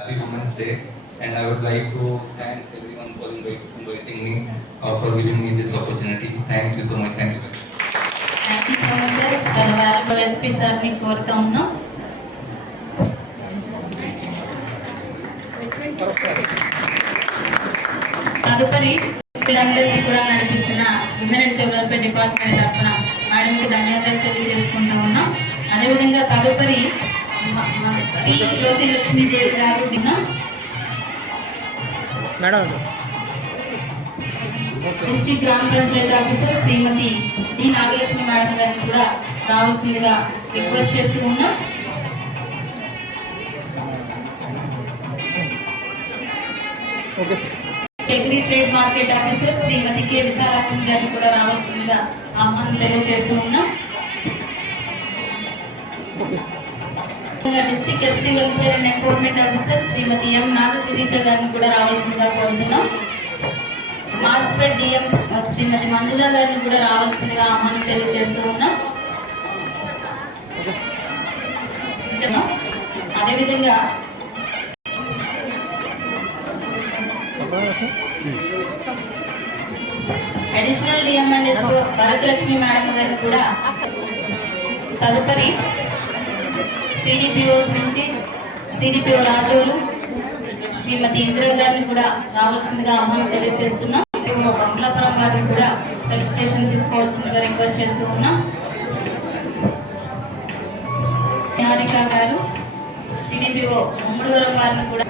Happy Women's Day, and I would like to thank everyone for inviting me, for giving me this opportunity. Thank you so much. Thank you. Thank you so much, sir. చాలా valuable SP sir ని కోరుతా ఉన్నాం. తదుపరి వీళ్ళందరినీ కూడా నడిపిస్తున్న women and child welfare department తరఫున మేడంకి ధన్యవాదాలు తెలియజేసుకుంటా ఉన్నాం. అదేవిధంగా తదుపరి పి జ్యోతి లక్ష్మీదేవి గారు డిస్ట్రిక్ట్ గ్రామ panchayat officer Shrimati D Nagalakshmi madam గారిని కూడా రావాల్సిందిగా రిక్వెస్ట్ చేస్తూ ఉన్నాం. టెగ్రీ trade market officer Shrimati K Vishalakshmi గారిని కూడా రావాల్సిందిగా ఆహ్వానం తెలియజేస్తూ ఉన్నాం. District ST welfare and empowerment officer Shrimati M Naga Shirisha గారిని కూడా రావాల్సిందిగా కోరుతున్నాం. మార్కెట్ డిఎం శ్రీమతి మంజుల గారిని కూడా రావాల్సిందిగా ఆహ్వానం తెలియజేస్తూ ఉన్నాం. అదేవిధంగా additional DM and HO Bharatalakshmi madam గారిని కూడా తదుపరి సిడిపిఓస్ నుంచి సిడిపిఓ రాజోలు శ్రీమతి ఇందిరా గారిని కూడా రావాల్సిందిగా ఆహ్వానం తెలియజేస్తున్నాం. బంగ్లాపురం వారిని కూడా రిజిస్ట్రేషన్ తీసుకోవాల్సిందిగా రిక్వెస్ట్ చేస్తూ ఉన్నాం. హారిక గారు సిడిపిఓ ముమ్మడివరం వారిని కూడా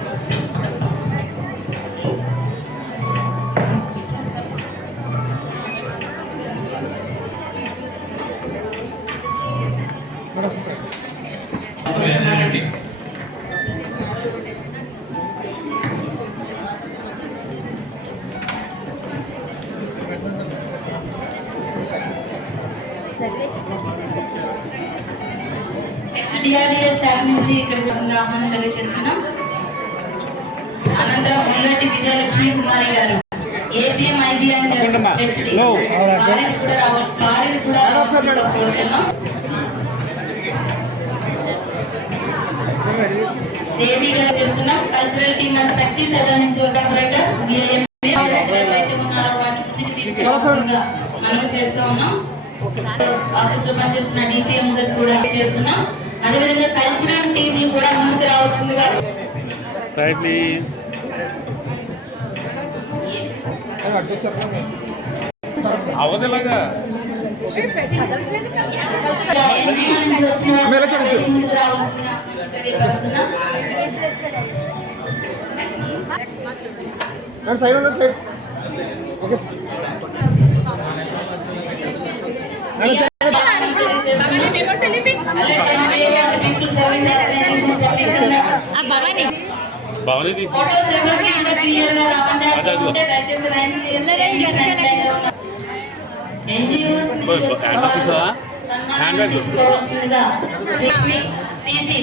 డిఆర్డిఎస్ స్టాఫ్ నుంచి ఇక్కడికి ఆహ్వానం తెలియజేస్తున్నాం. అనంతరం ముల్లటి విజయలక్ష్మి కుమారి గారు ఏపీఎం ఐబిఎం వారిని కూడా కోరుతున్నాం. దేవి గారు చేస్తున్నాం. Cultural team and Shakti seven నుంచి ఆపరేటర్ ఉన్నారో వాటి ముందుకు తీసుకెళ్ళాల్సిందిగా మనం చేస్తూ ఉన్నాం. ఆఫీస్ లో పనిచేస్తున్న డిపిఎం గారు కూడా చేస్తున్నాం. అదేవిధంగా కల్చరల్ టీంలు కూడా ముందుకు రావాల్సిందిగా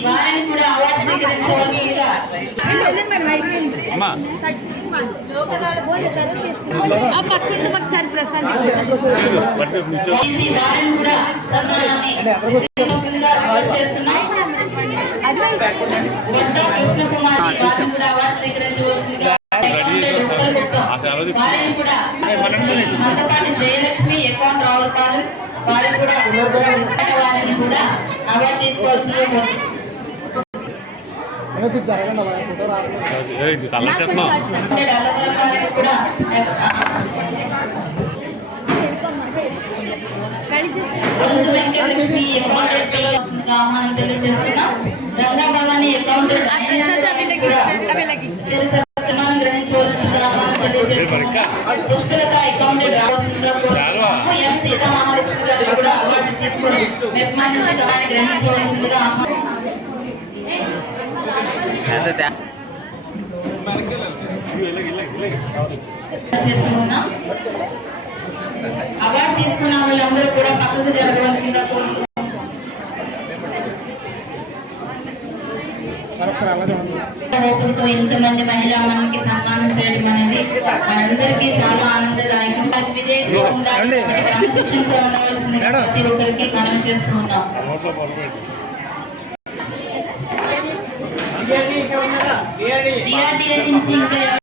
వారిని కూడా అవార్డు స్వీకరించవలసిందిగా వారిని కూడా సన్మానాన్ని చేస్తున్నాం. కృష్ణకుమారి వారిని కూడా అవార్డు స్వీకరించవలసిందిగా వారిని కూడా మందపాటి జయలక్ష్మి అకౌంట్ రావులపాలెం వారిని కూడా వారిని కూడా అవార్డు తీసుకోవాల్సిందిగా ఆహ్వానం తెలియజేస్తున్నాం. గంగా భవాని అకౌంటెంట్ గ్రహించవలసిందిగా ఆహ్వానం తెలియజేస్తున్నాం. పుష్కలత అకౌంటెంట్ రావాల్సిందిగా కోరుతున్నాము. ఎం సీతామహాలక్ష్మి గారు కూడా అవార్డు తీసుకొని మెప్మా నుంచి గ్రహించవలసిందిగా ఆహ్వానం చేస్తూ ఉన్నాం. అవార్డు తీసుకున్న వాళ్ళందరూ కూడా పక్కకు జరగవలసిందిగా కోరుతున్నాం. ఇంతమంది మహిళా మనకి సన్మానం చేయడం అనేది మనందరికీ చాలా ఆనందదాయకం. క్రమశిక్షణతో ఉండవలసింది ప్రతి ఒక్కరికి మనం చేస్తూ ఉన్నాం. డిఆర్డిఏ నుంచి ఇంకా